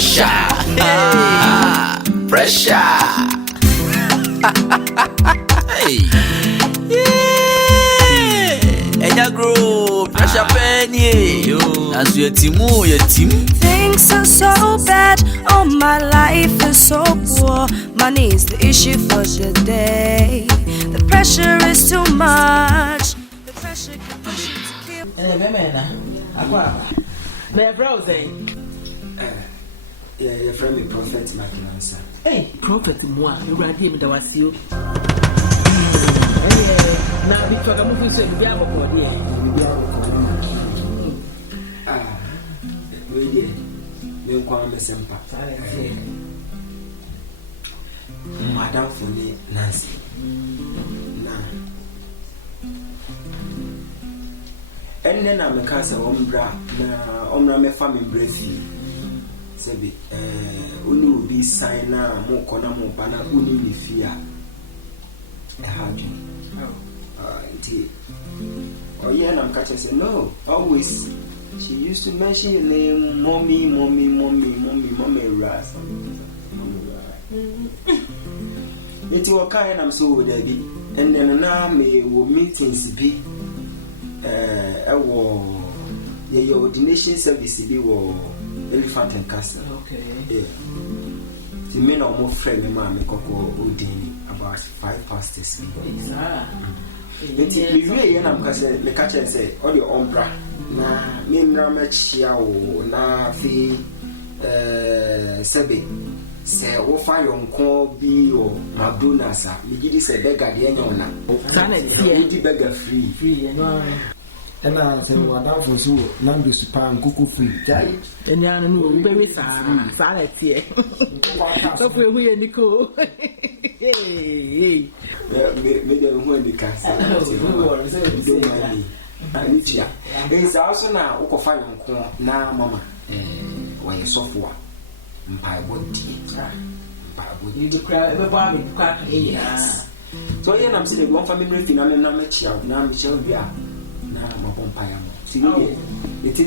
pressure. Pressure. Hey. Yeah. Enya grow pressure penny. Yo. As your team. Things are so bad. Oh, my life is so poor. Money is the issue for today. The pressure is too much. The pressure can push you to kill. Yeah, your friend me prophet Makinansa. Hey, prophet moi, you are him that was you. Now we talk about you saying we have a We did. We come with some Madam for me, Nancy. And then I'm a cancer ombra, na me family breathy. Sebi, unu be sign na mo kona mo bana uni ni fear. Oh yeah, and I'm catching say no, always. She used to mention your name, mommy, Ras. It's your kind, I'm so daddy. And then now me will meetings be your ordination service be Elephant and Castle. Okay. Yeah. The men are more friendly, mammy, Coco, Udini, about 5 pastors. It's really, and I'm casting the catcher and say, all your ombra. Na memra machia o na fi sebe se wo fa yonko bi o McDonald's a me gidi se beggar de enyo na di beggar free no ena se wo da fo so na ndo super nkuku free jai enya no wo be sa na tie so fu ehu ye niko me de hu ndika sa Anitia. Is also now Ukofa Yonko na mama. Why a software? Mpai body. You declare everybody quack. So, I'm saying one family phenomenon, now Michelle Bia. Now, my bumpire. See, it's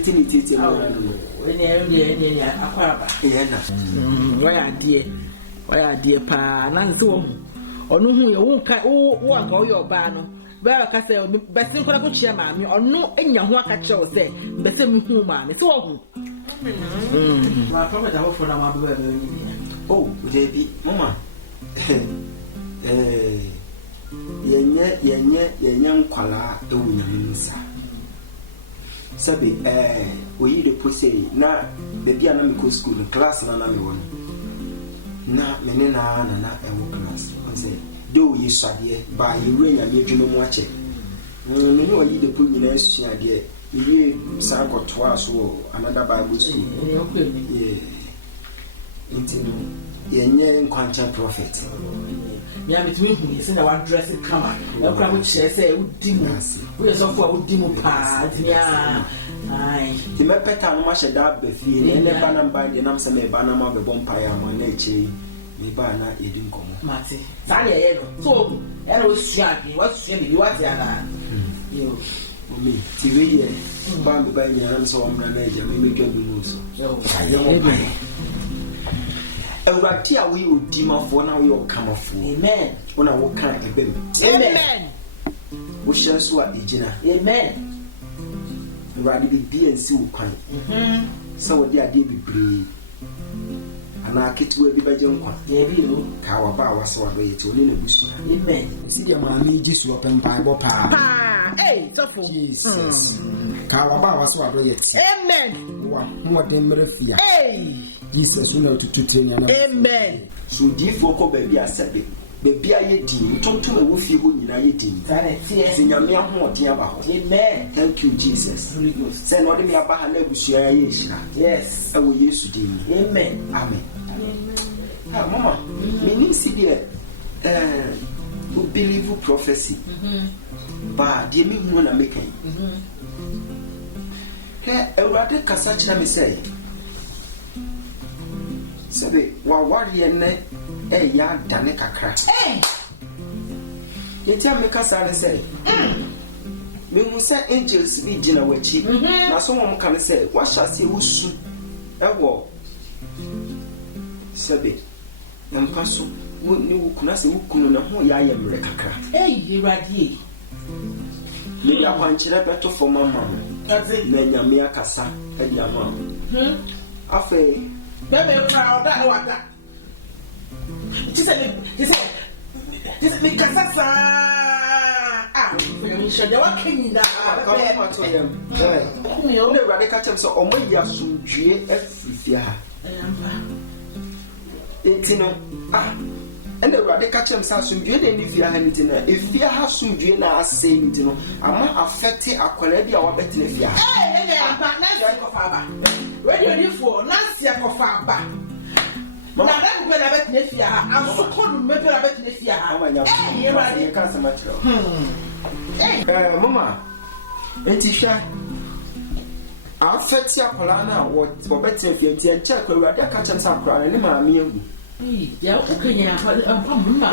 why, dear, pa, Nancy, or no, you won't go your banner. Well, I say, best thing for a good chair, mammy, or no, and your work at show say, best thing who, man, it's all. My promise, I will for now. Oh, baby, Mama. Young Quala, the woman, Sabi, we eat a pussy, now, baby, I'm in school, class, and another one. Now, Menena, and not a class. Do you study by you ring and you know watch it? No, you the put in a idea. You sang or twice or another Bible school. Yeah, you're quantum prophet. Yeah, between me, it's in our dressing come on. No crowd share say, Dimas. We are so for Dimu Pad. Yeah, aye. The Mepeta much a dab the feeling, and the banner by the Namsame Banama, the Bompire, my nature. Bana edin komo mate sale ye no so e no sua bi what sua bi what ya na yo me ti we ye ba me ba nya am so omra na eja me me dwadu no so Ewurati a we odimafo na we okamafo amen una wo kan ebem amen wo hye so a ejina amen Ewurade bi bi ensi wo kwan so wo de ade bibre ana kitu ebi baje nkwa ye bi no ka wa ba wa so wa do yeti oni na busu amen si dia ma mi jisu opempa bo pa hey so for Jesus ka wa ba wa so wa do yeti amen wa mo de mre fia hey Jesus una tutu na amen so di fo ko ba bi asabe ba bi aye din tonto na wo fie ho nyina aye din sinyame ahoɔden aba ho amen thank you Jesus say no de me aba ha na busu aye hira yes ewo Yesu din amen amen mama me need see there who believe prophecy ba de me hu na make Ewurade kasa kyerɛ me sɛ sɛbe waware ne ya dane kakra yɛti a mekasa ne sɛ mehu sɛ angels bi gyina w'akyi na so wɔn ka ne sɛ wahyɛ ase wosu ɛwɔ Sabe, I'm passo. You couldn't say who couldn't know who I am. Hey, you are here. Maybe I want you better for my mama. That's it. Then you make a son and your mom. After Baby, crowd that what that. She said, this make a sasa. Ah, you should never came that. come to them. You only rather catch them so only you are soon due if you are. It's no. Ah. And the rather catch them soon due if you are anything. If you have soon due now, say it, you know, I'm affected a quality or better if you are. Hey, where you for last year for far back. Now that we're about Nefia, I'm so cold, maybe I bet Nefia. You can't much. Mama, it's sure. I'll fetch your colana or better if you check where I catch them some crown and mammy. Yeah, okay,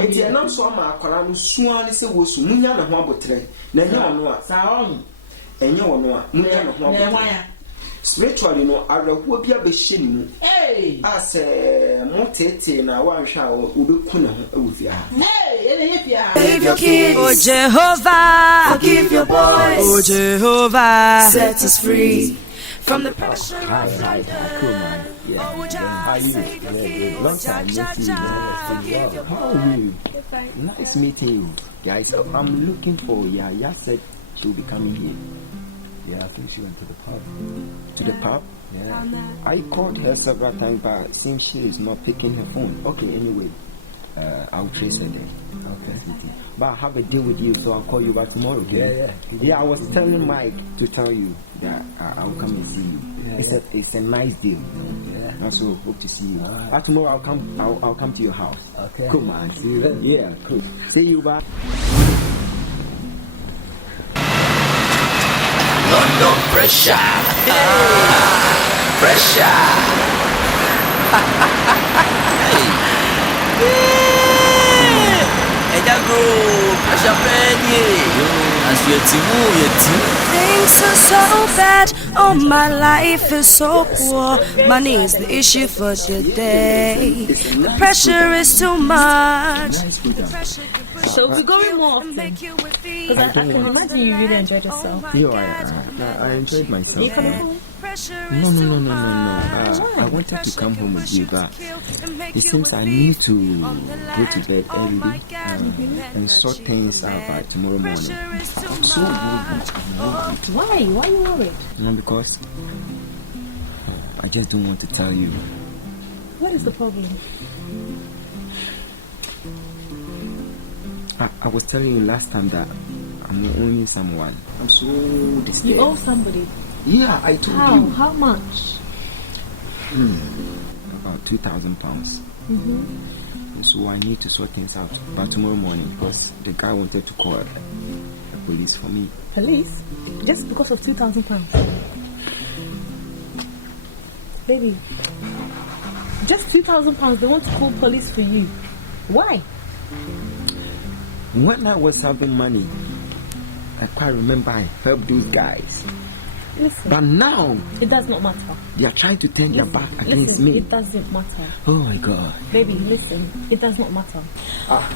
it's a non so my column swan is a was Munya and Wobble tray. No, sound. And you know, Munya. Spiritually, no, I will be a machine. Hey, I say, Montete, and I want shower, Udukuna with ya. Hey, Save your kids, oh Jehovah, forgive your boys, oh Jehovah, set us free from the pressure of London. Oh Jah, save your kids, long time forgive your How are you? boys. Nice meeting you, guys. I'm looking for Yaya said she'll be coming here. Yeah, I think she went to the pub. To the pub? Yeah. I called her several times, but it seems she is not picking her phone. Okay, anyway, I'll trace her then. Okay. But I have a deal with you, so I'll call you back tomorrow. Okay? Yeah, I was telling Mike to tell you that I'll come and see you. It's a nice deal. Yeah. Also, hope to see you. Tomorrow I'll come to your house. Okay. Cool, man. See you then. Yeah, cool. See you, bye. London pressure. Pressure. Pressure as you Things are so bad, oh my life is so poor. Money is the issue for today. The pressure is too much. So we're going more often. Because I can imagine you really enjoyed yourself. Yeah, I enjoyed myself. Are you coming home? No. I wanted to come home with you, but it seems I need to go to bed early and sort things out by tomorrow morning. I'm so worried. Why? Why are you worried? No, because I just don't want to tell you. What is the problem? I was telling you last time that I'm owing someone. I'm so disturbed. You owe somebody? Yeah, I told you. How much? About £2,000. So I need to sort things out by tomorrow morning because the guy wanted to call the police for me. Police? Just because of £2,000? Baby, just £2,000 they want to call police for you. Why? When I was having money, I quite remember I helped those guys. Listen, but now it does not matter. They are trying to turn their back against me. It doesn't matter. Oh my God. Baby, listen, it does not matter.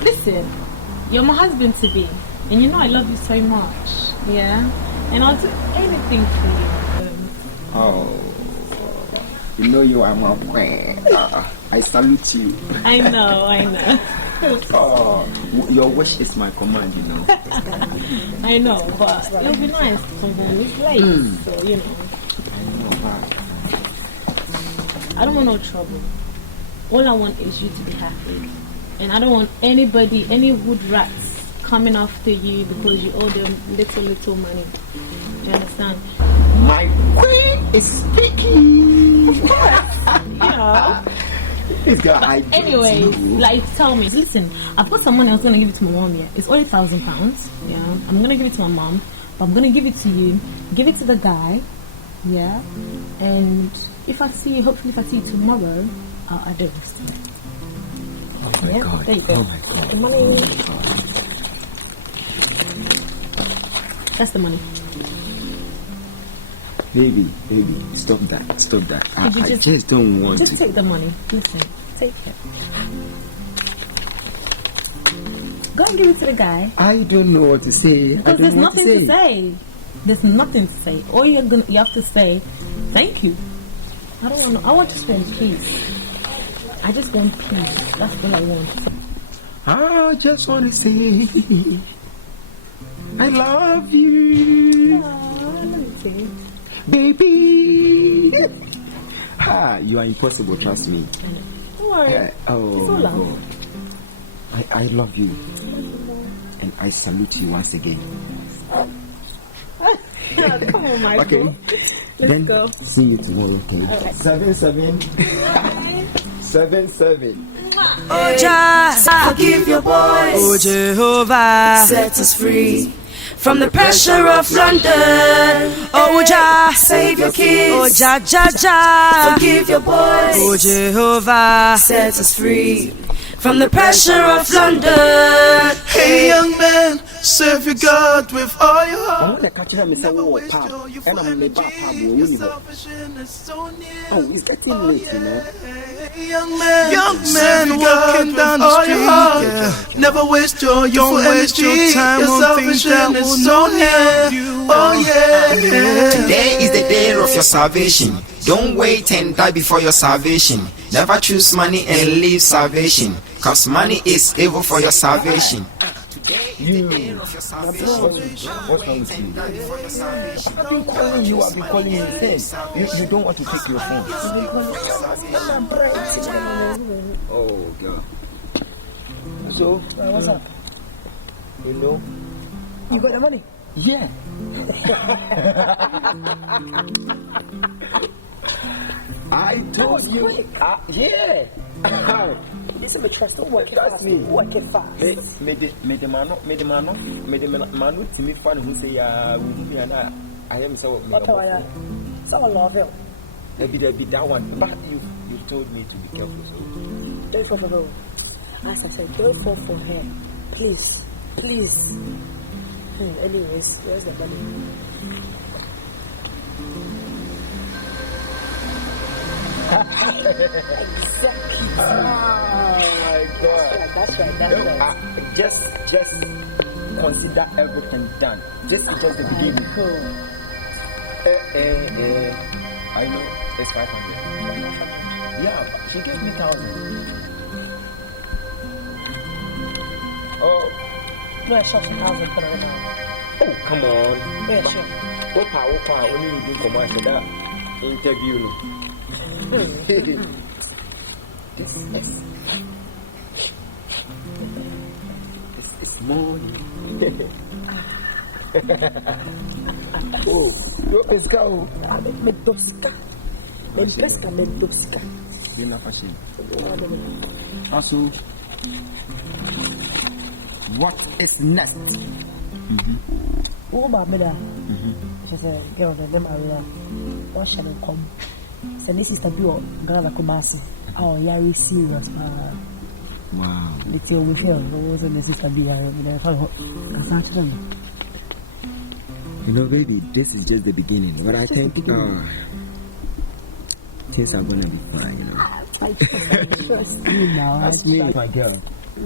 Listen, you're my husband to be, and you know I love you so much. Yeah? And I'll do anything for you. Oh, you know you are my friend. I salute you. I know. Oh, your wish is my command, you know. I know, but it'll be nice to come home. It's late, so you know. I don't want no trouble. All I want is you to be happy, and I don't want anybody, any wood rats, coming after you because you owe them little money. Do you understand? My queen is speaking. Of course, you know. Anyway, like, tell me, listen, I've got some money I was going to give it to my mom. Yeah, it's only £1,000. Yeah, I'm going to give it to my mom, but I'm going to give it to you, give it to the guy. Yeah, and hopefully if I see you tomorrow, I'll add the rest to it. Oh my God. There you go. Oh my God. The money. That's the money. Baby, stop that. I just don't want to. Just take the money. Listen, take it. Go and give it to the guy. I don't know what to say. Because there's nothing to say. There's nothing to say. All you have to say, thank you. I don't want. I just want peace. I just want peace. That's all I want. I just want to say, I love you, Let me see. baby. You are impossible. Trust me. Don't worry. Oh, It's all love. God. I love you, and I salute you once again. Come on, Michael. Okay. Let's go. See you tomorrow. Okay. Alright. 7-7. 7-7. Oh, just forgive your boys. Oh, Jehovah, set us free from the pressure of London. Oh, Jah, save your kids. Oh, Jah, forgive your boys. Oh, Jehovah, set us free from the pressure of London. Hey, young man, serve your God with all your I heart. want to catch him and say, Never oh, waste pal. your And youthful I'm in the bar, energy. pal. Your selfishness so near. Oh, it's getting late, you know. Hey, young man walking down the street. Yeah. Never waste your youthful energy. Your time on things that will not help you. Oh yeah. Today is the day of your salvation. Don't wait and die before your salvation. Never choose money and leave salvation. Cause money is evil for your salvation. Today is the day of your salvation. What's wrong with you? I've been calling you. You don't want to take your phone. Oh, God. So, What's up? you know, You got the money? yeah. I told you. Yeah. This is a trust. Don't work it Trust fast. me. Work it fast. Me the man to me fan who say I am so What are you? Someone love you. maybe that one, but you told me to be careful. So Don't fall for her. As I said, don't fall for her. Please. Anyways, where's the money? Exactly. oh my God. That's right. Just consider everything done. Just the beginning. Cool. I know it's 500. Yeah, she gave me 1,000. Oh, No, I shot 1,000 for her now. oh, come on. Yeah, sure. Opa, when you do commercial that interview. This is money. Oh, let's go. Medoska. You're not fashion. Also, what is next? Oh, my mother. She said, girl, the name Arena. What shall I come? So this is the duo, Ghana Kumasi. Oh, yeah, we serious, man. Wow. Let's see how we feel. Those and this is the beer. You know, baby, this is just the beginning. But I think things are gonna be fine, you know. Trust me now. That's me, my girl.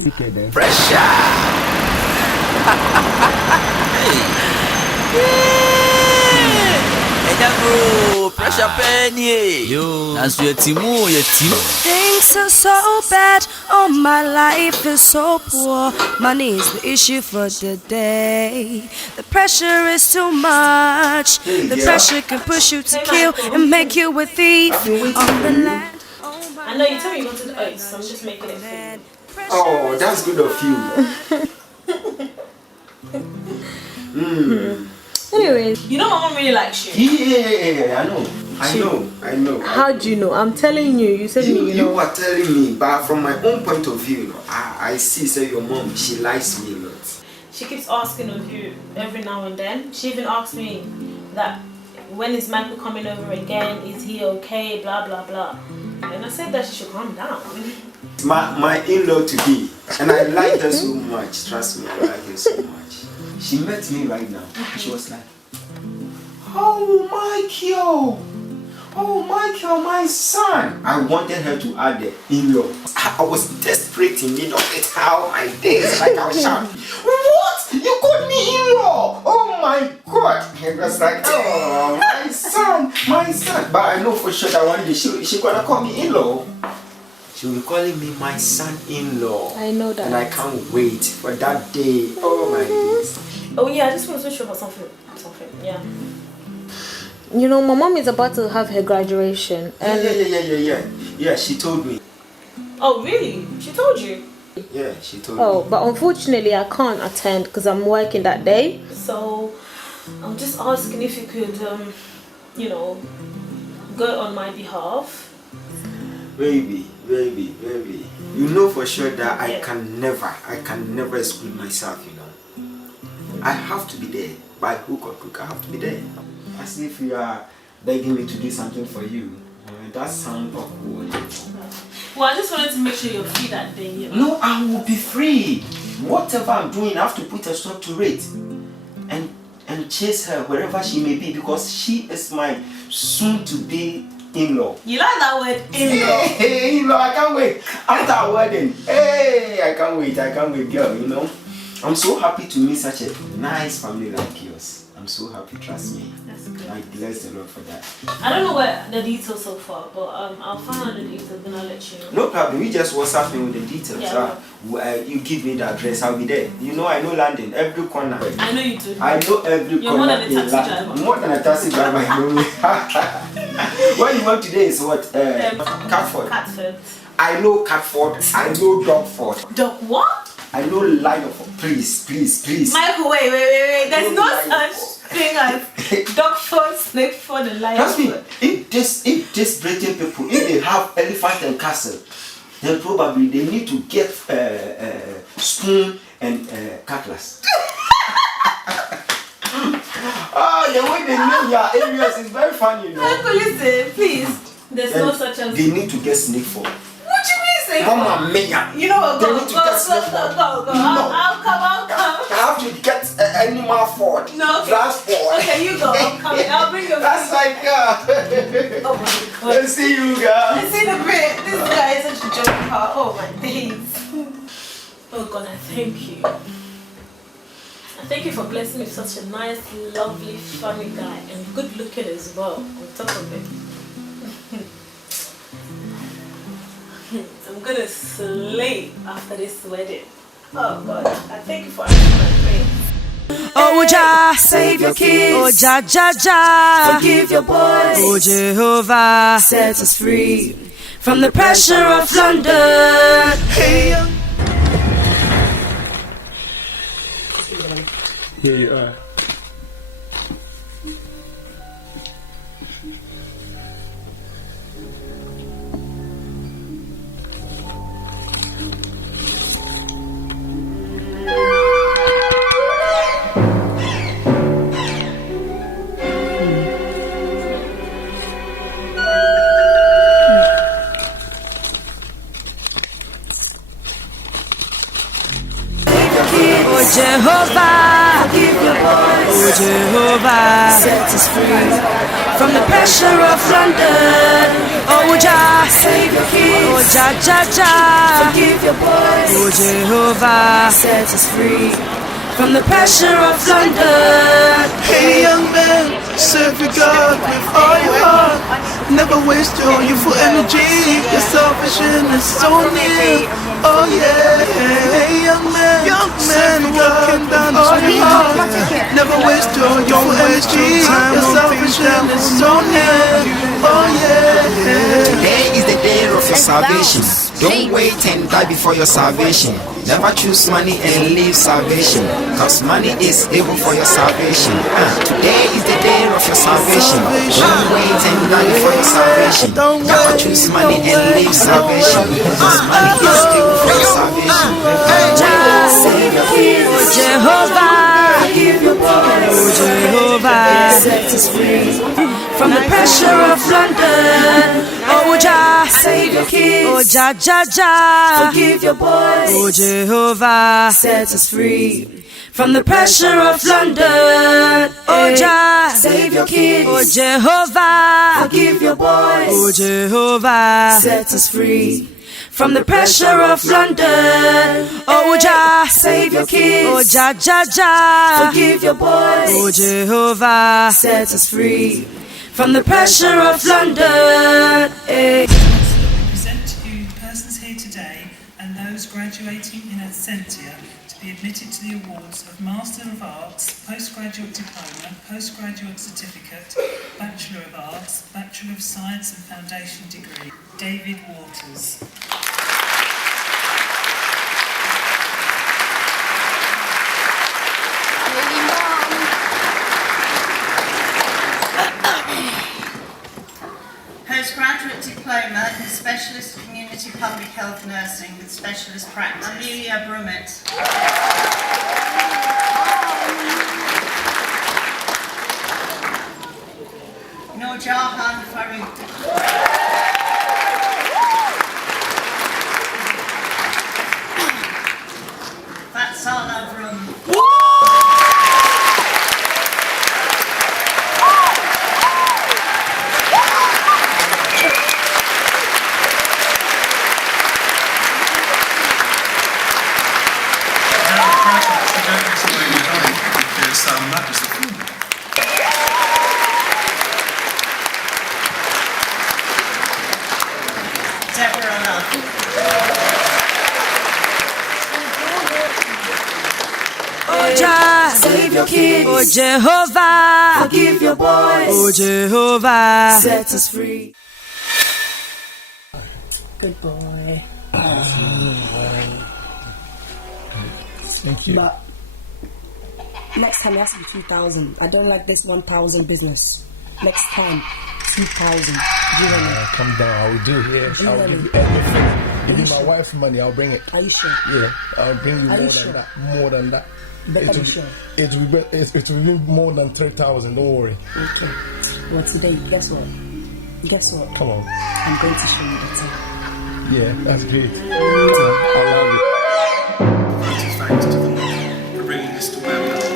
Take care, then. Pressure penny. Yo. As your team. Things are so bad, oh my life is so poor. Money is the issue for the day. The pressure is too much. The pressure can push you to kill and make you a thief on the land. I know you told me you wanted oats, so I'm just making it for you. Oh, that's good of you. Anyways, you know my mom really likes you. Yeah, I know. How do you know? I'm telling you. You said me, you know. You are telling me, but from my own point of view, I see, say your mom, she likes me a lot. She keeps asking of you every now and then. She even asked me that when is Michael coming over again? Is he okay? Blah blah blah. And I said that she should calm down. My in-law to be, and I like her so much. Trust me, I like her so much. She met me right now. She was like, Oh, Michael! Oh, Michael, my son! I wanted her to add the in-law. I was desperate in need of it. How my days, like I was shouting, what? You called me in-law? Oh my God! It was like, oh, my son, my son. But I know for sure that one day she gonna call me in-law. She'll be calling me my son-in-law. I know that. And I can't wait for that day. Oh my days. Oh yeah, I just want to switch over something. Yeah. You know, my mom is about to have her graduation. And Yeah, she told me. Oh really? She told you? Yeah, she told me. Oh, but unfortunately I can't attend because I'm working that day. So I'm just asking if you could, you know, go on my behalf. Baby. You know for sure that I can never exclude myself, you know. I have to be there. By hook or crook, I have to be there. As if you are begging me to do something for you. That sounds awkward. Well, I just wanted to make sure you're free that day, you know. No, I will be free. Whatever I'm doing, I have to put a stop to it. And chase her wherever she may be, because she is my soon-to-be in-law. You like that word, in-law? Hey, in-law, I can't wait. After our wedding, hey, I can't wait, girl, you know. I'm so happy to meet such a nice family like yours. I'm so happy, trust me. That's good. I bless the Lord for that. I don't know where the details so far, but I'll find out the details and I'll let you know. No problem, you just WhatsApp me with the details. Yeah, You give me the address, I'll be there. You know, I know London, every corner. I know you do. I know every You're corner. more than a taxi driver. More than a taxi driver, I know me. Where you want today is what? Catford. I know Catford, I know Dogford. Dog what? I know Lionford. Please. Michael, wait. There's no such thing as Dogford, Snakeford, and Lionford. Trust me, if this Britain people, if they have elephant and castle, then probably they need to get spoon and cutlass. The way they name your areas is very funny, you know. Michael, listen, please. There's no such as. They need to get Snakeford. What you mean, say? Mama mia. You know what? Go. They need to get Snakeford. Go. No. I'll come. I have to get animal Ford. No. Transport. Okay, you go. I'm coming. I'll bring your. That's my girl. Oh my God. Let's see you, girl. Let's see the bit. This guy is such a joker. Oh my days. Oh God, I thank you. I thank you for blessing me with such a nice, lovely, funny guy and good looking as well. On top of it. I'm gonna slay after this wedding. Oh God, I thank you for answering my prayers. Oh Jah, save your kids. Oh Jah, forgive your boys. Oh Jehovah, set us free from the pressure of London. Hey, Here you are. Jehovah, forgive your boys. Oh Jehovah, set us free from the pressure of London. Oh Jah, save your kids. Oh Jah, forgive your boys. Oh Jehovah, set us free from the pressure of London. hey, young man, serve your God with all your heart. Never waste your youthful energy. Your selfishness so near. Oh yeah, hey, young man, walking down the street. Never waste your youthful energy. Your selfishness so near. Oh yeah. Today is the day of your salvation. Don't wait and die before your salvation. Never choose money and leave salvation, cause money is evil for your salvation. Today is the day of your salvation. Don't wait and die before your salvation. Never choose money and leave salvation, cause money is evil for your salvation. Save your kids. Oh Jehovah, forgive your boys. Oh Jehovah, set us free from the pressure of London. Oh Jah, save your kids. Oh Jah, forgive your boys. Oh Jehovah, set us free from the pressure of London. Oh Jah, save your kids. Oh Jehovah, forgive your boys. Oh Jehovah, set us free from the pressure of London. Oh Jah, save your kids. Oh Jah, Jah, Jah, forgive your boys. Oh Jehovah, set us free from the pressure of London. We present to you the persons here today and those graduating in absentia to be admitted to the awards of Master of Arts, Postgraduate Diploma, Postgraduate Certificate, Bachelor of Arts, Bachelor of Science and Foundation Degree. David Waters. Postgraduate Diploma in Specialist Community Public Health Nursing with Specialist Practice. Amelia Brummett. Nurjahan Farouk. Fatsana Brum. That was the former. Deborah Love. Oh Jah, save your kids. Oh Jehovah, forgive your boys. Oh Jehovah, set us free. Good boy. Thank you. But next time it has to be 2,000. I don't like this 1,000 business. Next time, 2,000. Come down. I will do here. I will give you everything. Even my wife's money, I'll bring it. Are you sure? Yeah, I'll bring you more than sure? that. More than that. Better be sure. It will be more than 3,000. Don't worry. Okay. Well, today, guess what? Guess what? Come on. I'm going to show you the thing. Yeah, that's great. Come on. I love it. Thanks to the Lord for bringing this to where we are today.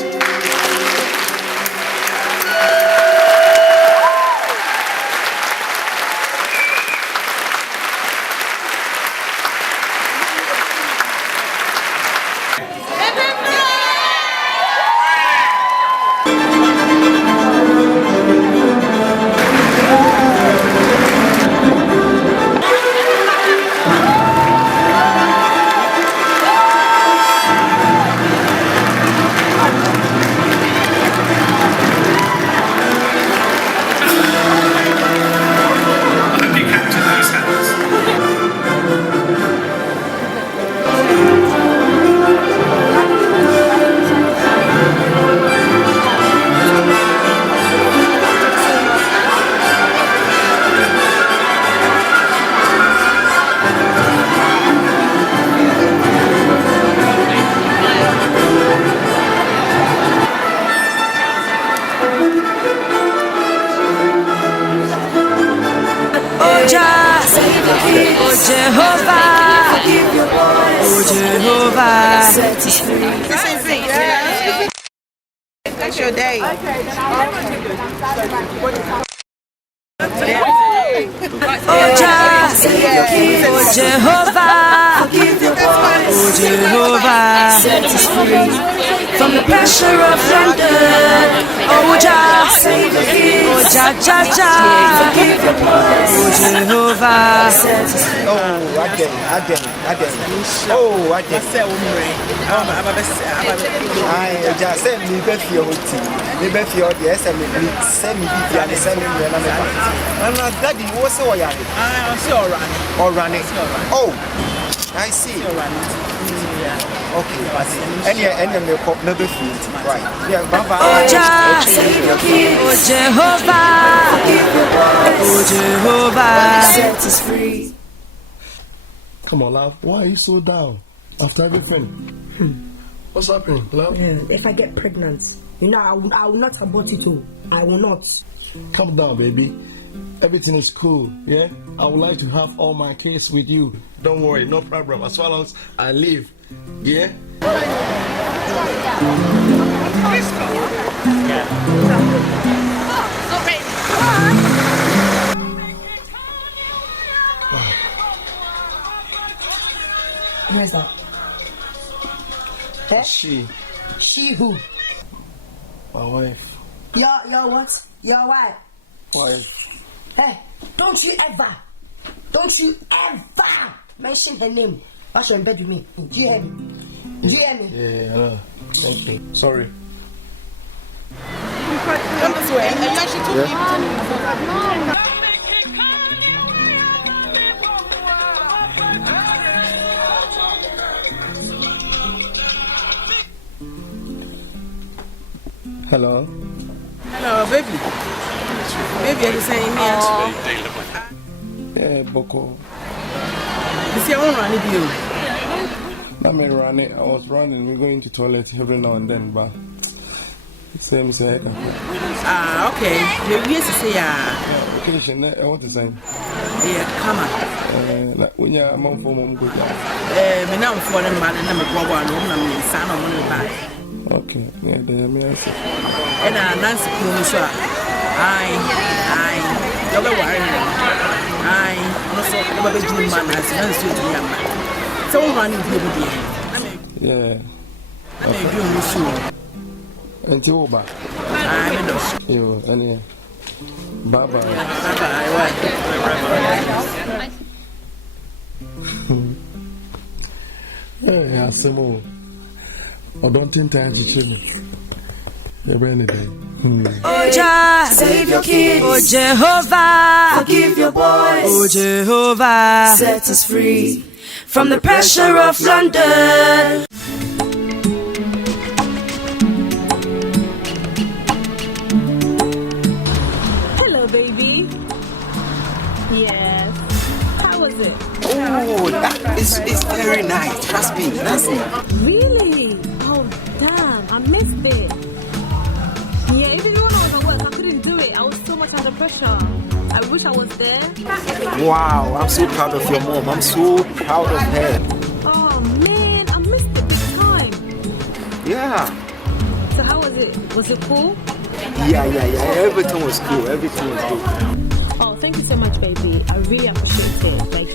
Jehovah, forgive your boys. Oh Jehovah, set us free. That's your day. Oh Jah, oh Jehovah, forgive your boys. Oh Jehovah, set us free from the pressure of London. Oh Jah, save the kids. Oh Jah, Jah, Jah, forgive your boys. Oh Jehovah, set us free. Oh, again. Oh, again. I just said me be feel me be feel the SME send me the send me and daddy what's so ya? I'm still running. Or running. Oh, I see. Okay. And me pop no be feel. Right. Yeah, bye. Oh Jah, save your kids. Oh Jehovah, forgive your boys. Oh Jehovah, set us free. Come on, love. Why are you so down after everything? What's happening, love? If I get pregnant, you know, I will not abort it all. I will not. Calm down, baby. Everything is cool, yeah? I would like to have all my kids with you. Don't worry, no problem. As long as I live, yeah? Who is that? She. She who? My wife. Your what? Your wife. Wife. Hey, don't you ever mention her name. What's your in bed with me? Do you hear me? Do you hear me? Yeah, thank you. Sorry. Come this way. And yeah, she took me. Hello. Hello, baby. Baby, are you saying me? Yeah, Boko. You see, I won't run it you. I'm running. I was running. We're going to toilet every now and then, but same say. Okay. You used to say Occasion. What is saying? Yeah, come on. When you're a mom for mom, good. Me now for them, man, and I'm a brother, and I'm a son of one of the back. Okay, yeah, then I say. And Nancy Kunisha. You're the worry. Not so about the man as Nancy to me. So running people. Yeah. I'm doing this show. And you back. I'm in the you, and bye bye. Yeah, Samo. I don't think time to chill. Every anything. Oh Jah, save your kids. Oh Jehovah, forgive your boys. Oh Jehovah, set us free from the pressure of London. Hello, baby. Yes. How was it? Oh, it's very nice. Trust me. That's it. Really? Oh, damn. I missed it. Yeah, even when I was at work, I couldn't do it. I was so much under pressure. I wish I was there. Wow, I'm so proud of your mom. I'm so proud of her. Oh, man. I missed it big time. Yeah. So how was it? Was it cool? Yeah. Everything was cool. Oh, thank you so much, baby. I really appreciate it. Like,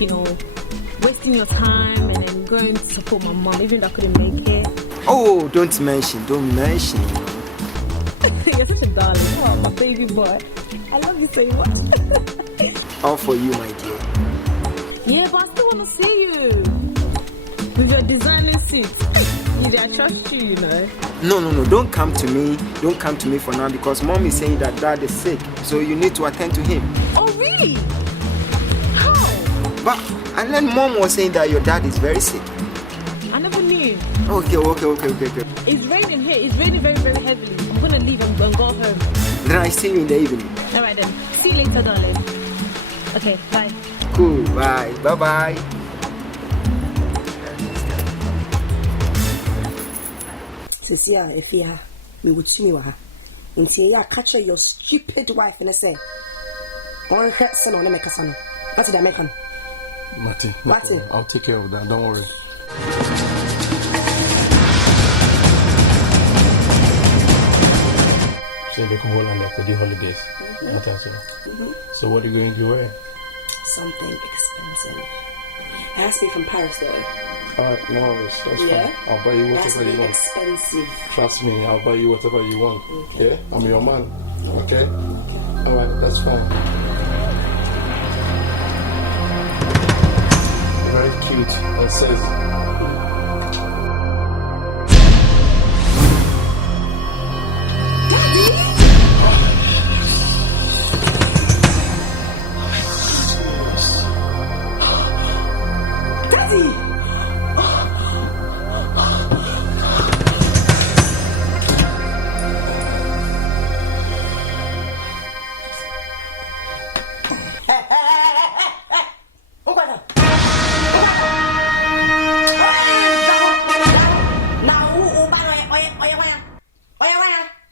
wasting your time and then going to support my mom, even though I couldn't make it. Oh, don't mention. You're such a darling. Oh, my baby boy. I love you so much. All for you, my dear. Yeah, but I still want to see you. With your designer suit. I trust you, No. Don't come to me. Don't come to me for now because mom is saying that dad is sick. So you need to attend to him. Oh, really? How? And then mom was saying that your dad is very sick. I never knew. Okay. It's raining here. It's raining very, very heavily. I'm going to leave and go home. Then I see you in the evening. All right, then. See you later, darling. Okay, bye. Cool. Bye. Bye-bye. Cecilia, if you are, we would see you. And say, I catch your stupid wife and I say, or her son on the Mekasano. What's the American? Marty, I'll take care of that. Don't worry. So they come Holland for the holidays. So what are you going to wear? Something expensive. It has to be from Paris though. No worries. That's fine. I'll buy you whatever you want. Expensive. Trust me, I'll buy you whatever you want. Okay? Yeah? I'm your man. Okay? Alright, that's fine. Very cute. It says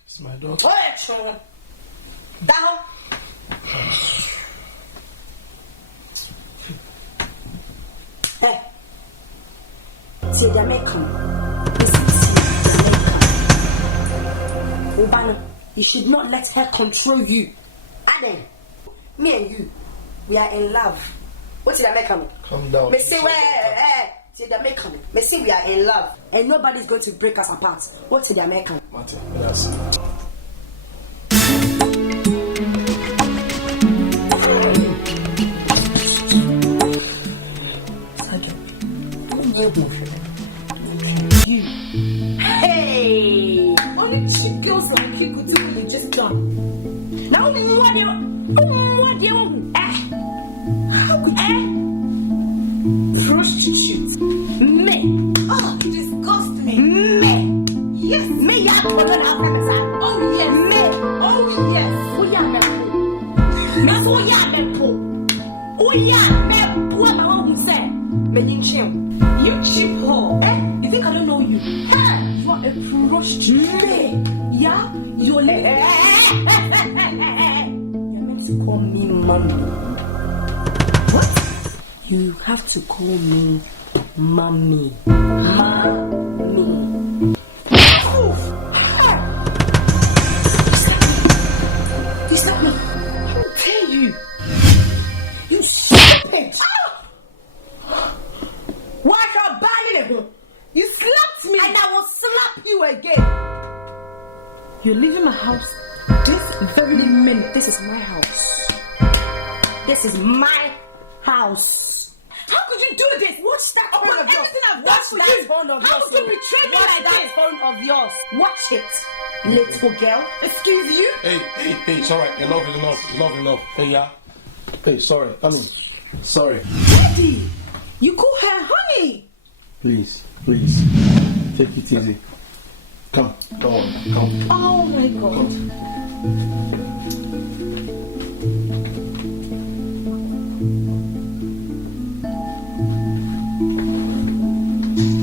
it's my daughter. Hey, see Jamaican. This is Jamaican. Obano, you should not let her control you. Adam, me and you, we are in love. What did I make come? Calm down. Me say where? Say that make come. Me say we are in love, and nobody's going to break us apart. What did I make come? Martin, yes. You. Hey! Only cheap girls like you could do what you just done. Now only what do you how could you? Prostitute. Me. Oh, you disgust me. Me. Yes. Me, ya put on our time. Oh, yes. Me. Oh, yes. Oh, yeah, me. Me, oh, yeah, me. Oh, yeah, me. What my mom say? Me, you cheap whore. You think I don't know you? Hey, you are a prostitute. Me. Yeah? You're you're meant to call me mommy. What? You have to call me mommy. Mommy. You slapped me. How dare you? You stupid. Why can't I ban it? You slapped me. And I will slap you again. You're leaving my house this very minute. This is my house. This is my house. How could you do this? What's that phone of yours? What's that phone of yours? How could you betray me like that phone of yours? Watch it, little girl. Excuse you? Hey, it's alright. Enough. Hey, yeah. Hey, sorry. Sorry. Daddy, you call her honey. Please. Take it easy. Come. Oh my God.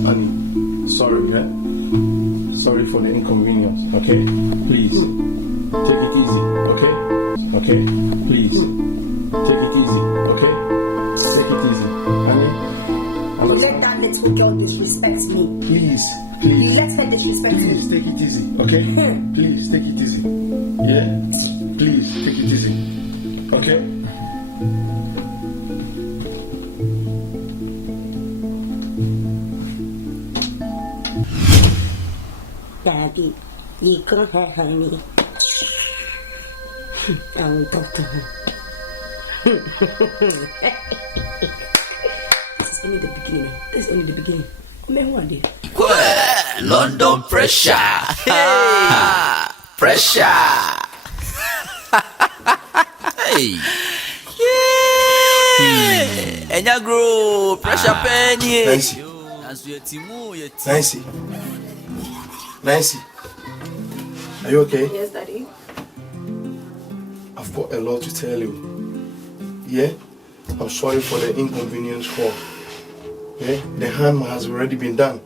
Honey, sorry, yeah? Sorry for the inconvenience, okay? Please, take it easy, okay? Okay? Please, take it easy, okay? Take it easy, honey. You let that little girl disrespect me. Please. You let her disrespect me. Please, take it easy, okay? Please, take it easy. Yeah? Please, take it easy, okay? Daddy, you call her honey. I will talk to her. This is only the beginning. London pressure. Hey. Pressure. Hey. Yeah. Enya grow pressure penny. Nancy. Are you okay? Yes, Daddy. I've got a lot to tell you. Yeah? I'm sorry for the inconvenience caused. Yeah? The harm has already been done.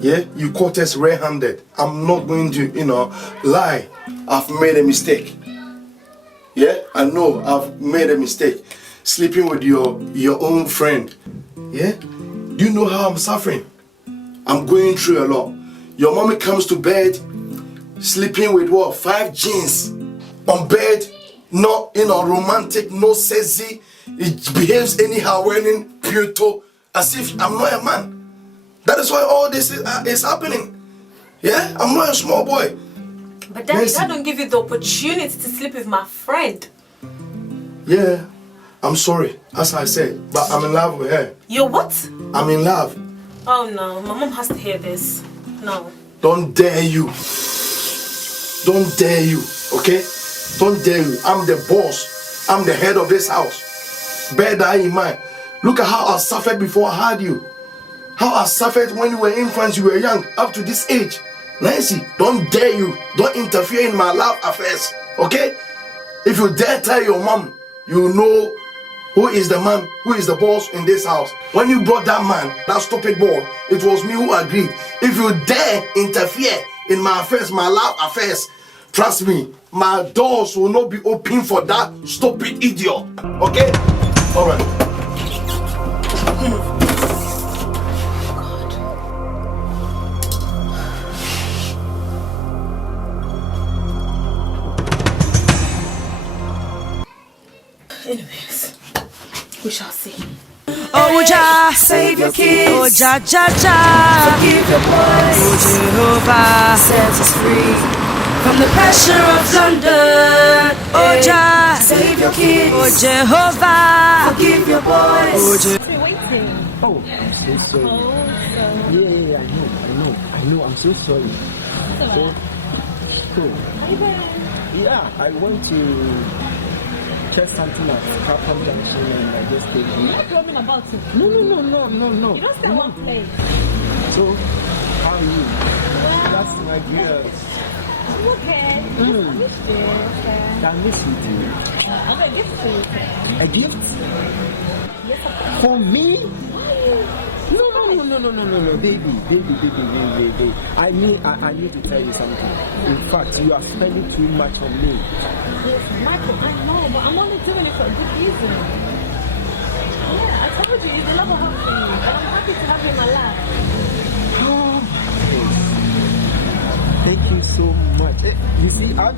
Yeah? You caught us red-handed. I'm not going to, lie. I've made a mistake. Yeah? I know I've made a mistake. Sleeping with your own friend. Yeah? Do you know how I'm suffering? I'm going through a lot. Your mommy comes to bed, sleeping with 5 jeans on bed, not romantic, no sexy. It behaves anyhow, wearing puto, as if I'm not a man. That is why all this is happening. Yeah, I'm not a small boy. But Daddy, that don't give you the opportunity to sleep with my friend. Yeah, I'm sorry, as I said, but I'm in love with her. You're what? I'm in love. Oh no, my mom has to hear this. No. Don't dare you. Don't dare you, okay? Don't dare you. I'm the boss. I'm the head of this house. Bear that in mind. Look at how I suffered before I had you. How I suffered when you were infants, you were young, up to this age. Nancy, don't dare you. Don't interfere in my love affairs, okay? If you dare tell your mom, you know who is the man, who is the boss in this house. When you brought that man, that stupid boy, it was me who agreed. If you dare interfere in my affairs, my love affairs, trust me, my doors will not be open for that stupid idiot. Okay? Alright. Jah, save your kids. Oh Jah, Jah, Jah, Forgive your boys. Oh Jehovah, set us free from the pressure of London. Oh Jah, save your kids. Oh Jehovah, Forgive your boys. Oh Jehovah. Oh, I'm so sorry. Yeah, I know. I'm so sorry. Yeah, I went to check something at Capcom Junction and I just stayed here. What problem about it? No. You don't stay one place. So, how are you? That's my girl. I'm okay. I miss you. I miss you too. I'm a gift for you. A gift? For me? No, baby. I need to tell you something. In fact, you are spending too much on me. Yes, Michael, I know, but I'm only doing it for a good reason. Yeah, I told you, the love of her for you, and I'm happy to have you in my life. Oh, thank you so much. You see, I've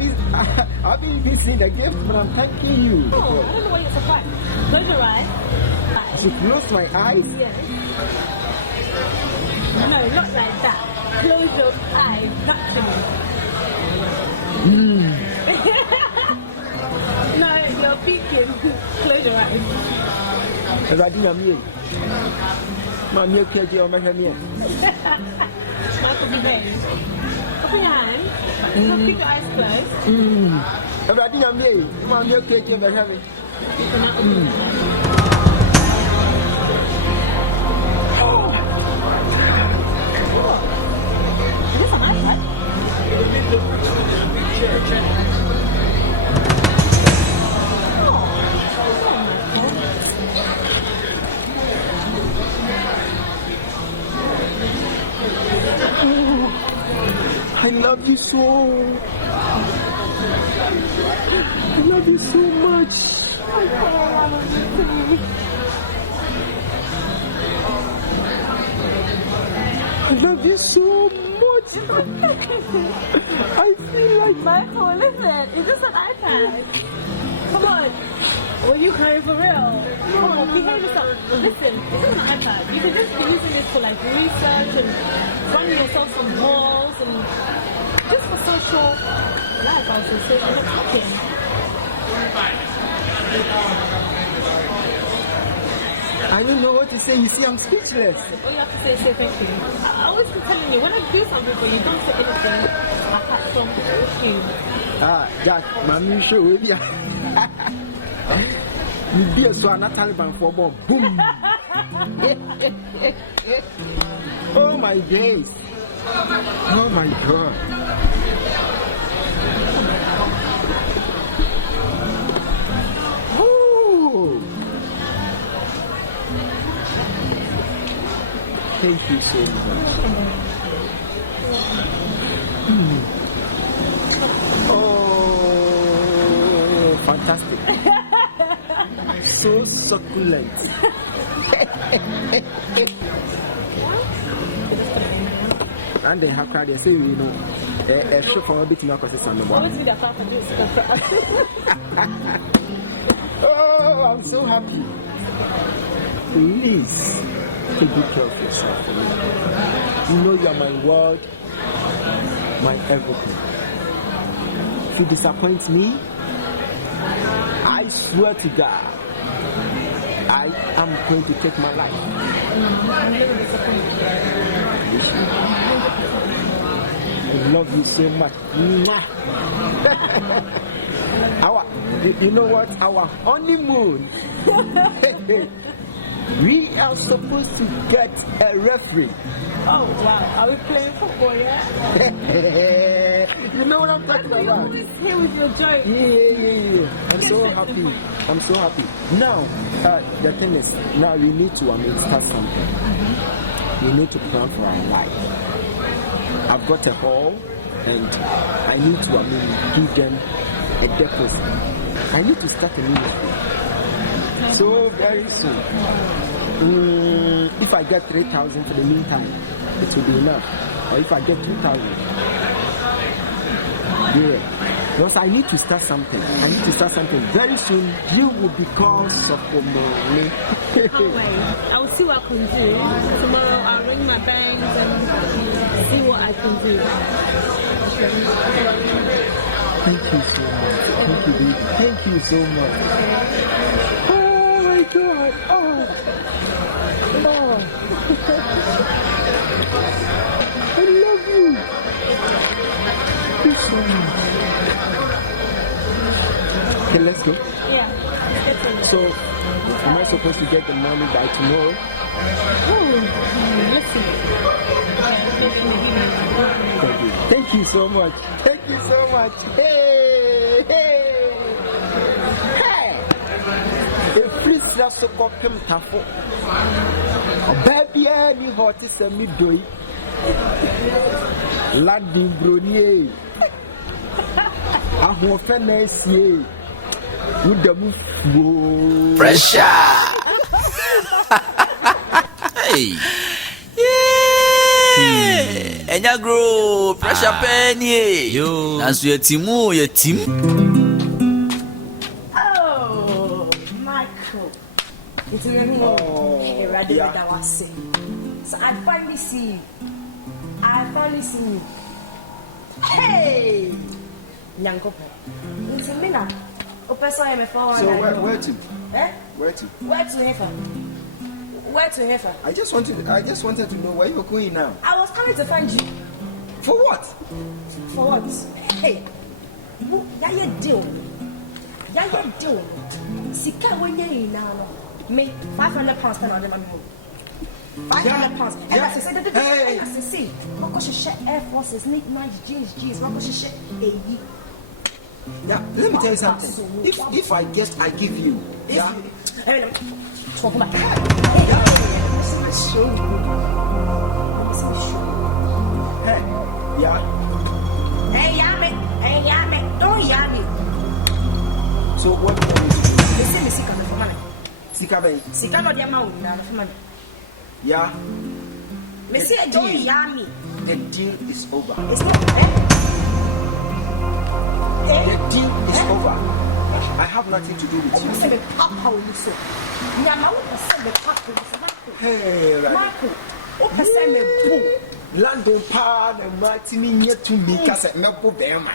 been seeing the gift, but I'm thanking you. Oh, I don't know why you're surprised. Close your eyes. To close my eyes? Yes. No, not like that. Close your eyes, naturally. No, you're peeking. Close your eyes. Michael, be there. Open your hands. So keep your eyes closed. Is this an iPad? I love you so. I love you so much. I love you so much. I feel like Michael, listen, is this an iPad? Come on. Were you crying for real? Come on, behave yourself. Listen, this is an iPad. You can just be using this for like research and running yourself some balls and just for social life, I would say. I'm not talking. I don't know what to say. You see, I'm speechless. All you have to say is say thank you. I always keep telling you, when I do something for you, don't say anything apart from thank you. Jack, mommy, show with you. You be a swan, not Taliban for bomb. Boom. Oh my days. Oh my God. Oh. Thank you so much. Oh, fantastic. So succulent. And they have cried, they say, you know, a show for a bit more because it's on the bottom. Oh, I'm so happy. Please take good care of yourself. You know you are my world, my everything. If you disappoint me, I swear to God, I am going to take my life. I love you so much. You know what? Our honeymoon. We are supposed to get a referee. Oh wow, are we playing football, yeah? You know what I'm talking about? You're always here with your joy. Yeah. I'm so happy. Now, the thing is, now we need to start something. We need to plan for our life. I've got a hall, and I need to give them a deposit. I need to start a ministry. So very soon. If I get 3,000 for the meantime, it will be enough. Or if I get 2,000. Yeah. Because I need to start something. Very soon. You will become Promotional. Can't wait. I'll see what I can do. Tomorrow I'll ring my bank and see what I can do. Thank you so much. Thank you, baby. Thank you so much. Oh my God. Oh. I love you. Thank you so much. Okay, let's go. Yeah. So, am I supposed to get the money by tomorrow? Let's see. Thank you. Thank you so much. Thank you so much. Hey, hey, hey. If please just so come tafo. Baby, any hot is a midday. Landing bronier. I want to see. With the move. Pressure. Hey. Yeah. Enya grow pressure penny. Yo. Nasu ye timu ye team. Oh, Michael. It's really ready with our say. So I finally see you. Hey, Nyankope. It's a minute. So where to? Eh? Where to? Where to Heifer? I just wanted to know where you're going now. I was coming to find you. For what? For what? Hey, you doing? Sika when you now. Me 500 pounds spent on them. 500 pounds. And I said, hey, I see. What could you share Air Forces, nice jeans? What could you share? Yeah, let me tell you something. If I guess I give you, yeah. Talk about Hey, yeah. Hey, yummy. Don't yummy. So what do you want me to do? They say me sika me for money. Sika no dey amount na for money. Yeah. Me say don't yummy. The deal is over. It's not. The deal is over. I have nothing to do with you. Hey, Michael. London pa na matimi nye to me kase meko bema.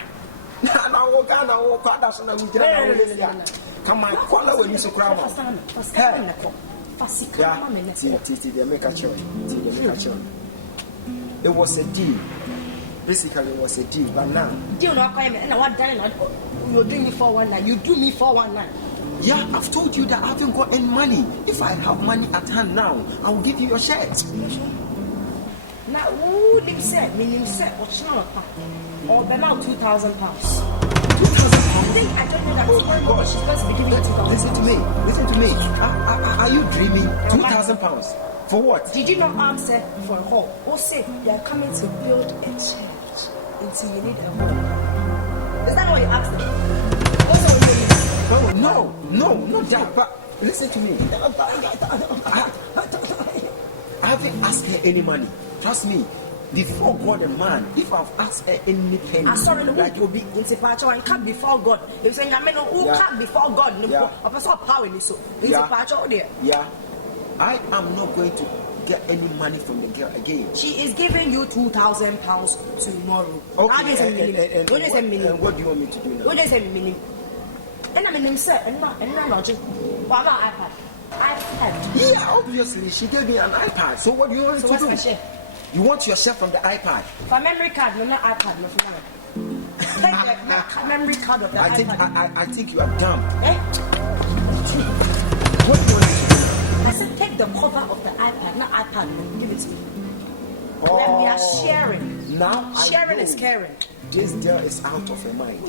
Na wo ga na wo kwa da so na wo jira na wo le ya. Come on, call away you so crowd. Hey. Yeah. Make a choice. It was a deal. Basically, it was a deal, but now. Deal no call me. And what done? You do me 419. You do me 419. Yeah, I've told you that I haven't got any money. If I have money at hand now, I will give you your shirt. Now, who did say? Meaning say, what's not or be now 2,000 pounds. 2,000 pounds? I don't know that. Oh my God, she's supposed to be giving you 2,000. Listen to me. Are you dreaming? 2,000 pounds for what? Did you not answer for a hall? Or say they are coming to build a church until you need a hall? Is that what you asked them? No, not that. But listen to me. I haven't asked her any money. Trust me. Before God and man, if I've asked her anything, I'm sorry, like you'll be in Sipacho and come before God. You're saying, I mean, who come before God? Yeah. Yeah. I am not going to get any money from the girl again. She is giving you 2,000 pounds tomorrow. Okay. And what do you want me to do now? What is a meaning? And I mean, sir, and now just what about iPad? Yeah, obviously she gave me an iPad. So what do you want to do? You want your share from the iPad? For memory card, no iPad, no for Take the memory card of the iPad. I think you are dumb. Eh? What do you want me to do? I said take the cover of the iPad, not iPad. Give it to me. Then we are sharing. Now sharing is caring. This girl is out of her mind.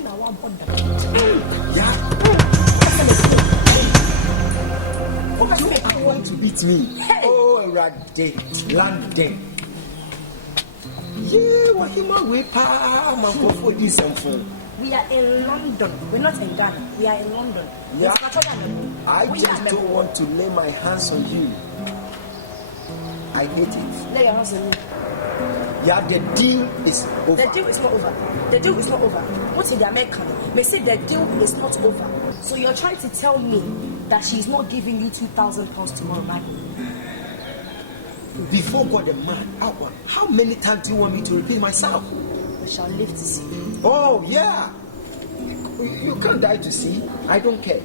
Yeah. You are going to beat me. Hey. Oh, Radde, London. Yeah, what him away, pa, man, for this and for. We are in London. We're not in Ghana. We are in London. Yeah. I just don't want to lay my hands on you. I hate it. Lay your hands on me. Yeah, the deal is over. The deal is not over. The deal is not over. What's in the American? They say the deal is not over. So you're trying to tell me that she's not giving you £2,000 tomorrow, Michael. Before God and man, how many times do you want me to repeat myself? We shall live to see. Oh, yeah. You can't die to see. I don't care.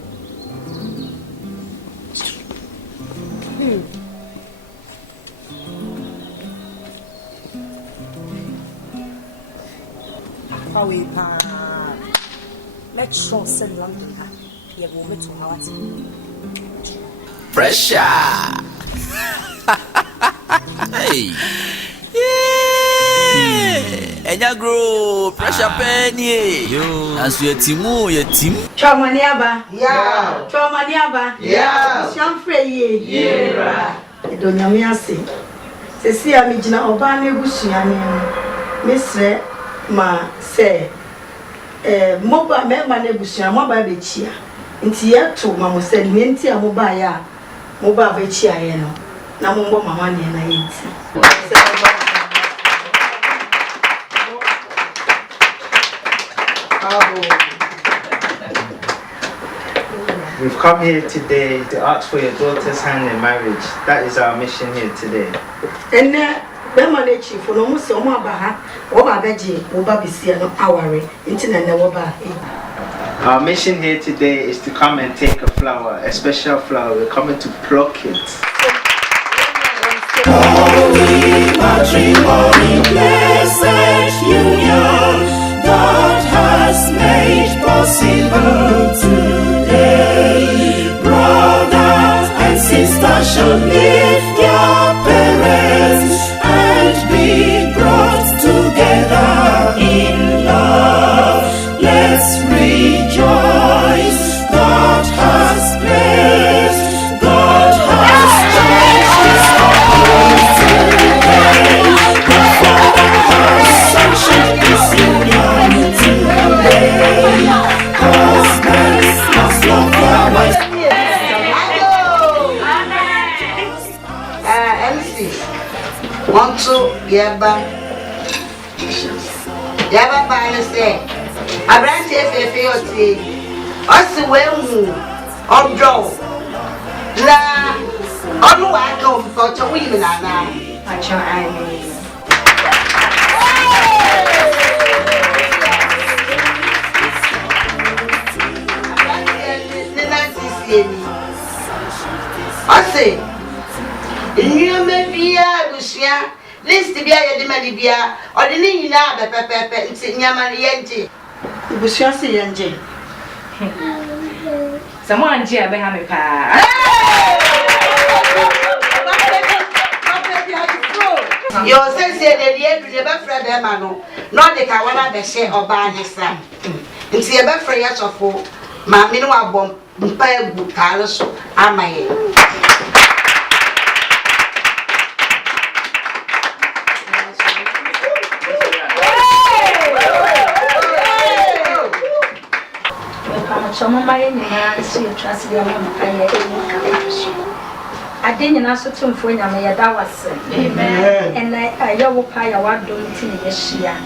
Let's show send London. Yeah, we'll meet tomorrow. Pressure. Hey. Yeah. Enya grow. Pressure penny. Yo. As you team, your team. Chomaniaba. Yeah. Chomaniaba. Yeah. Shamfrey. Yeah. Edonyamiasi. Sesi amijina oba na ebusuani. Misre ma se moba memba na ebusuani moba bechia. Nti yeto mamo se nti amoba ya moba bechia ye no. Na mombo mama ne na yenti. We've come here today to ask for your daughter's hand in marriage. That is our mission here today. And Bema chief no mo se o ma ba ha wo ba beje wo ba bisia no aware nti na ne wo ba. Our mission here today is to come and take a flower, a special flower. We're coming to pluck it. Holy matrimony, blessed union, God has made possible today. Brothers and sisters shall leave their parents and be brought together in love. Let's rejoice. God has blessed. God has changed His couples today. The Father has sanctioned this union today. Husbands must love their wives. MC. Want to Yaba by say. I ran to FFOT. Us well, on draw. La, on what come for to women are now. I say, you may be a Lucia. List to be a Demalibia or the Nina, the Pepper, it's in Yamariente. You was just a young Jane. Someone here behind me, pa. Your sense that the end of the Bafra Bemano, not the Kawana Beshe or Barnessa. It's a Bafra Yasofo, Mamino Abom, Mpire Bukalos, Amaye. Some my see a trust the I didn't answer to for Yamaya, that was amen. And I will pay a what don't this year.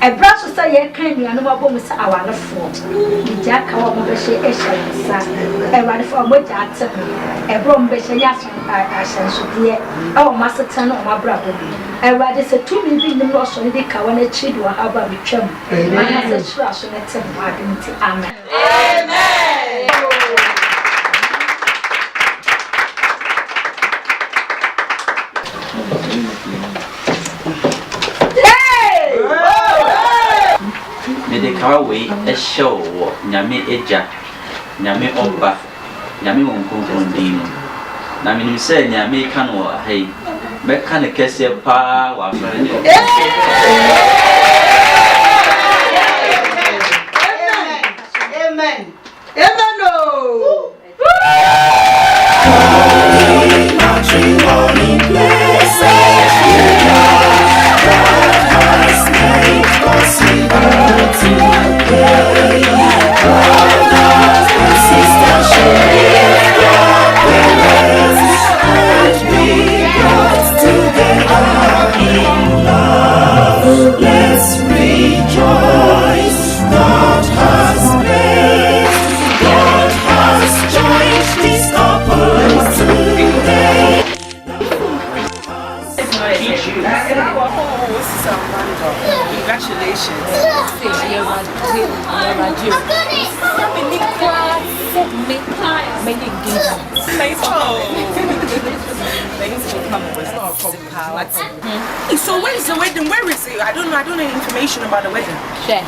I brought to say, kindly, and no one was our fault. The jack, our Beshe, a run for a wet at a broom Beshe, yes, I shall dear. Our master turn on my brother. I rather say 2 million loss on the Kawana Chid or how about the chum. I have a trust on it. Amen. Amen. Mede kawe a show nyame eja nyame oba nyame wonkonkondino na menim se nyame ka no hai me ka ne kese pa wa fere de Amen. Amen. No. Matrimony, blessed union, God has made possible today. Brothers and sisters shall leave their parents and be brought together in love. Let's rejoice. God has blessed. Congratulations. So when is the wedding? Where is it? I don't know any information about the wedding. Sure.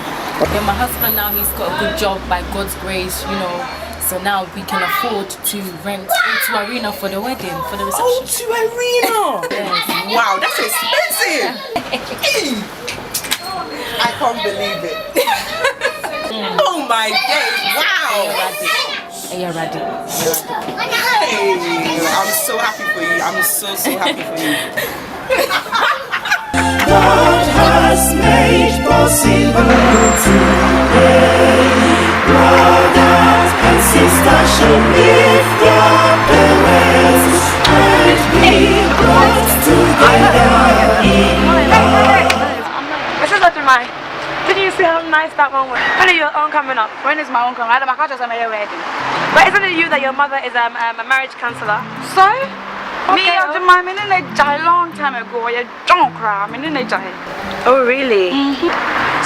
Yeah, my husband now, he's got a good job by God's grace, you know. So now we can afford to rent into arena for the wedding, for the reception. Oh, to arena! Yes. Wow, that's expensive! I can't believe it. Oh my days, wow! You're ready. Hey, I'm so happy for you. I'm so happy for you. God has made possible today. Brothers and sisters should lift your parents and be brought together in love. Mrs. Otumai, did you see how nice that one was? When is your own coming up? When is my own coming up? I can't just make a wedding. But isn't it you that your mother is a marriage counselor? So? Me, I mean, a long time ago, I don't cry. I mean, oh, really?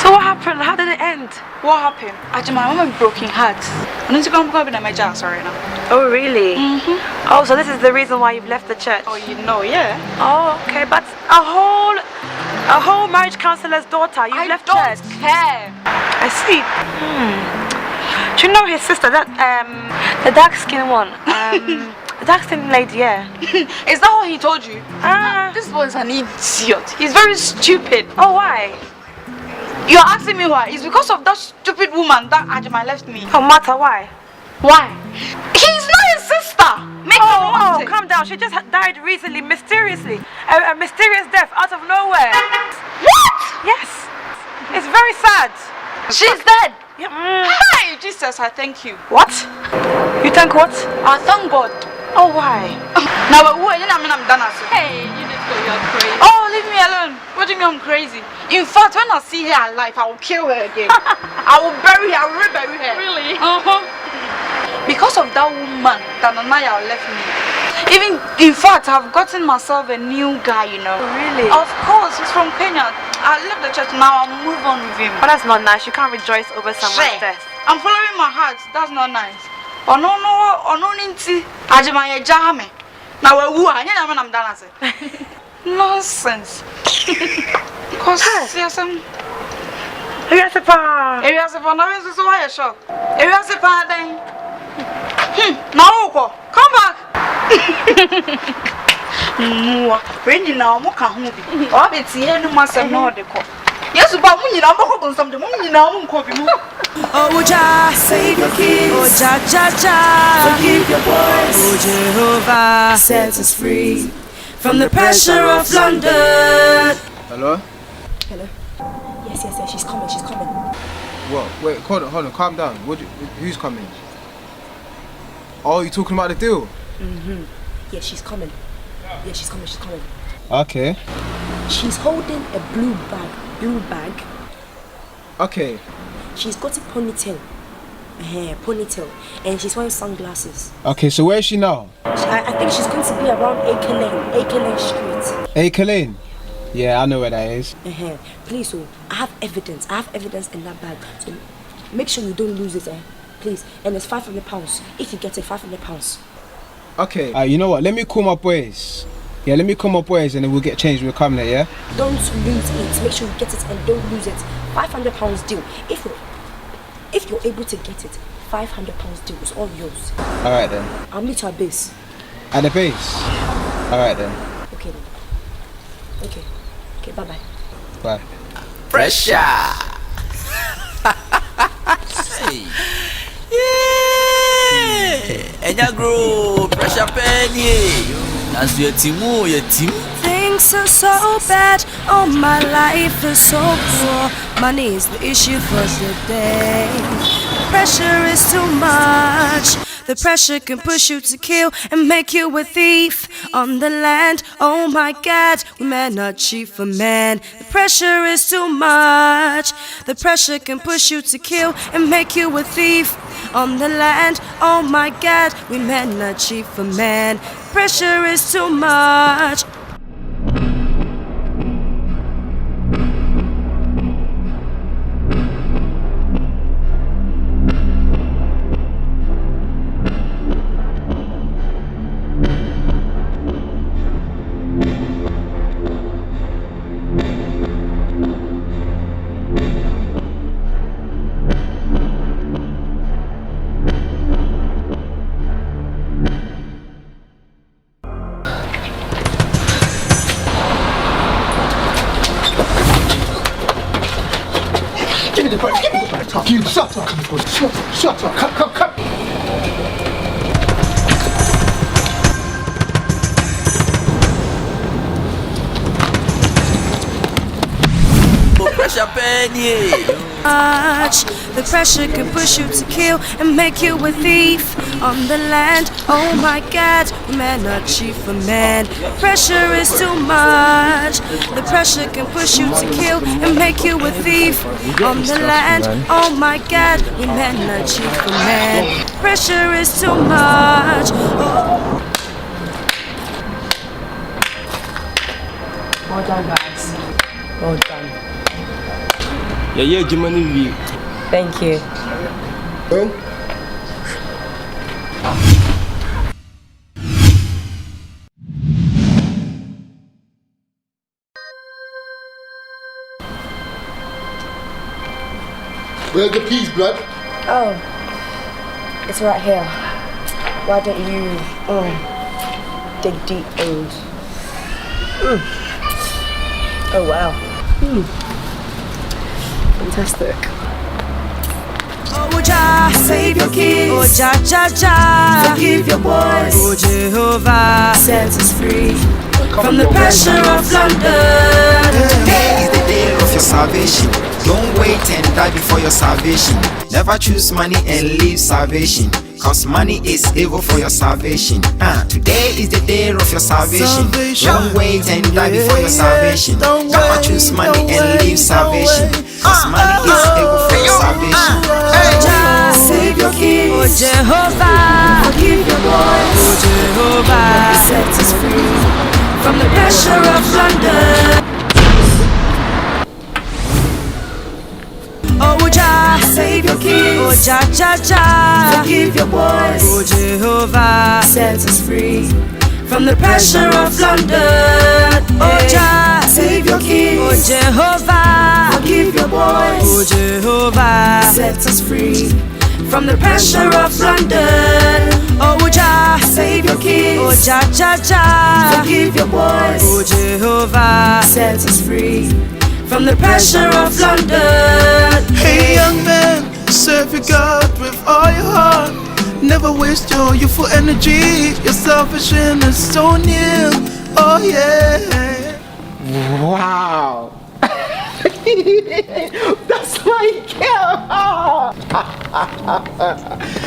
So what happened? How did it end? What happened? My mom broken heart. I need to come to my job, sorry now. Oh, really? Oh, so this is the reason why you've left the church? Oh, you know, yeah. Oh, okay, but a whole marriage counselor's daughter, you've left church. I don't care. I see. Do you know his sister, that the dark-skinned one? The dark-skinned lady, yeah. Is that what he told you? This boy's an idiot. He's very stupid. Oh, why? You're asking me why? It's because of that stupid woman that Ajima left me. Oh, Mata, why? Why? He's not his sister. Oh, calm down. She just died recently, mysteriously. A mysterious death out of nowhere. What? Yes. It's very sad. She's dead. Yeah. Hey, Jesus, I thank you. What? You thank what? I thank God. Oh, why? Now, I'm done. Hey, you just go, you're crazy. Oh, leave me alone. What do you mean I'm crazy? In fact, when I see her alive, I will kill her again. I will bury her, I will rebury her. Really? Because of that woman, Tananaya left me. Even, in fact, I've gotten myself a new guy, you know. Really? Of course, he's from Kenya. I left the church now, I'll move on with him. But that's not nice. You can't rejoice over someone's death. I'm following my heart. That's not nice. Oh no, Ajimaya Jame. Now, I'm done. Nonsense. Because, yes, I'm. Now, come back. When you know, it's here, no must have no deco. Yes, but when you know, something, you know, Oh, Jah, save your kids. Oh, Jah, Jah, Jah, forgive your boys. Oh, Jehovah, set us free from the pressure of London. Hello? Hello? Yes, she's coming. What? Wait, hold on, calm down. Who's coming? Oh, you talking about the deal? Yeah, she's coming. She's coming. Okay. She's holding a blue bag. Okay. She's got a ponytail, and she's wearing sunglasses. Okay, so where is she now? I think she's going to be around Acre Lane Street. Acre Lane? Yeah, I know where that is. Please, so I have evidence in that bag. So make sure you don't lose it, please. And it's £500. If you get it, £500. Okay. You know what? Let me call my boys. Yeah, let me call my boys and then we'll get changed. We'll come there, yeah? Don't lose it. Make sure you get it and don't lose it. £500 deal. If you're able to get it, £500 deal is all yours. Alright then. I'll meet you at base. At the base? Alright then. Okay then. Okay, bye-bye. Bye. Pressure! Yeah! Enya grow, pressure penny. As your team. Things are so bad, oh my life is so poor. Money is the issue for today. The pressure is too much. The pressure can push you to kill and make you a thief on the land. Oh my God, we men are cheap for men. The pressure is too much. The pressure can push you to kill and make you a thief on the land. Oh my God, we men are cheap for men. Pressure is too much. the bag. You shut up. Shut up. Come. The pressure can push you to kill and make you a thief on the land. Oh my God, man are cheap for man. Pressure is too much. The pressure can push you to kill and make you a thief on the land. Oh my God, we men are cheap for man. Pressure is too much. Well done, guys. Well done. Yeah, Germany. Thank you. Where's the peas, blood? Oh, it's right here. Why don't you dig deep and... Oh, wow. Fantastic. Oh Jah, save your kids. Oh Jah, forgive your boys. Oh Jehovah, set us free from the pressure of London. Today is the day of your salvation. Don't wait and die before your salvation. Never choose money and leave salvation. Cause money is evil for your salvation. Today is the day of your salvation. Don't wait and die before your salvation. Never choose money and leave salvation. Cause money is evil for your salvation. Jah, save your kids. Oh Jehovah, forgive your boys. Oh Jehovah, set us free from the pressure of London. Oh Jah, save your kids. Oh Jah, forgive your boys. Oh Jehovah, set us free from the pressure of London. Oh Jah, save your kids. Oh Jehovah, forgive your boys. Oh Jehovah, set us free from the pressure of London. Oh Jah, save your kids. Oh Jah, forgive your boys. Oh Jehovah, set us free from the pressure of London. Hey young man, serve your God with all your heart. Never waste your youthful energy. Your salvation is so near. Oh yeah. Wow. That's my girl.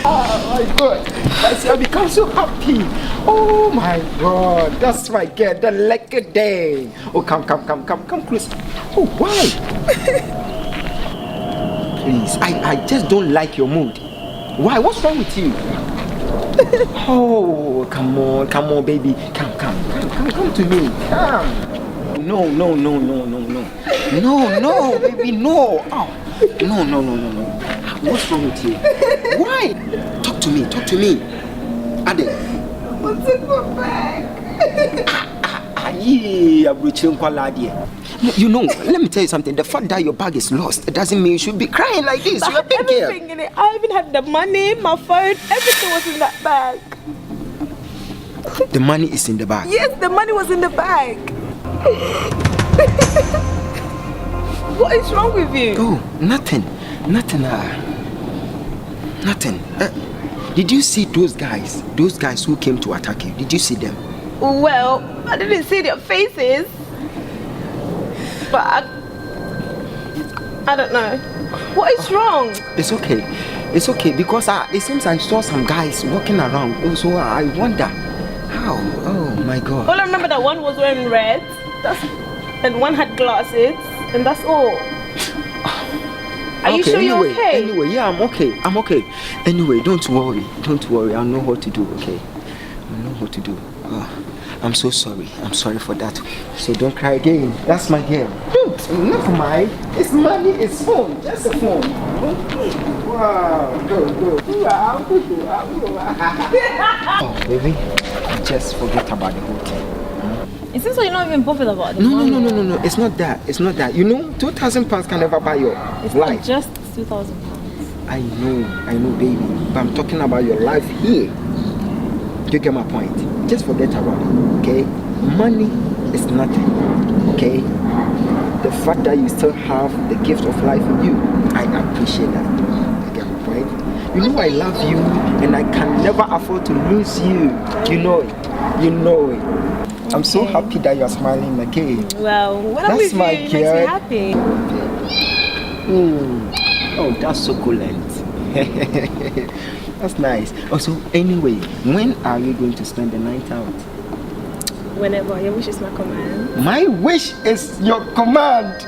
Oh my God. I see, I become so happy. Oh my God. That's my girl. The lucky day. Oh, come close. Oh, why? Please, I just don't like your mood. Why? What's wrong with you? Oh, come on, baby. Come to me. Come. No, baby, no. Oh, no. What's wrong with you? Why? Talk to me. Ade. What's in my bag? You know, let me tell you something. The fact that your bag is lost, it doesn't mean you should be crying like this. You're a big girl. Everything in it. I even had the money, my phone, everything was in that bag. The money is in the bag. Yes, the money was in the bag. What is wrong with you? Oh, nothing. Did you see those guys who came to attack you? Did you see them? Well, I didn't see their faces, but I don't know. What is wrong? It's okay because it seems I saw some guys walking around. So I wonder how. Oh my God. All I remember that one was wearing red, and one had glasses, and that's all. Are you sure you're okay? Anyway, yeah, I'm okay. Anyway, don't worry. I know what to do, okay? I know what to do. Oh, I'm so sorry. I'm sorry for that. So don't cry again. That's my girl. Never mind. It's money, it's phone. Just a phone. Wow. Go. Oh, baby. Just forget about the whole thing. It seems like you're not even bothered about it. No. It's not that. You know, 2,000 pounds can never buy your It's life. not just 2,000 pounds. I know, baby. But I'm talking about your life here. You get my point? Just forget about it, okay? Money is nothing, okay? The fact that you still have the gift of life in you, I appreciate that. Girl, right? You know I love you and I can never afford to lose you. You know it. You know it. I'm so happy that you're smiling again. Well, when I'm with you, it makes me happy. Oh, that's succulent. That's nice. Also, anyway, when are we going to spend the night out? Whenever. Your wish is my command. My wish is your command.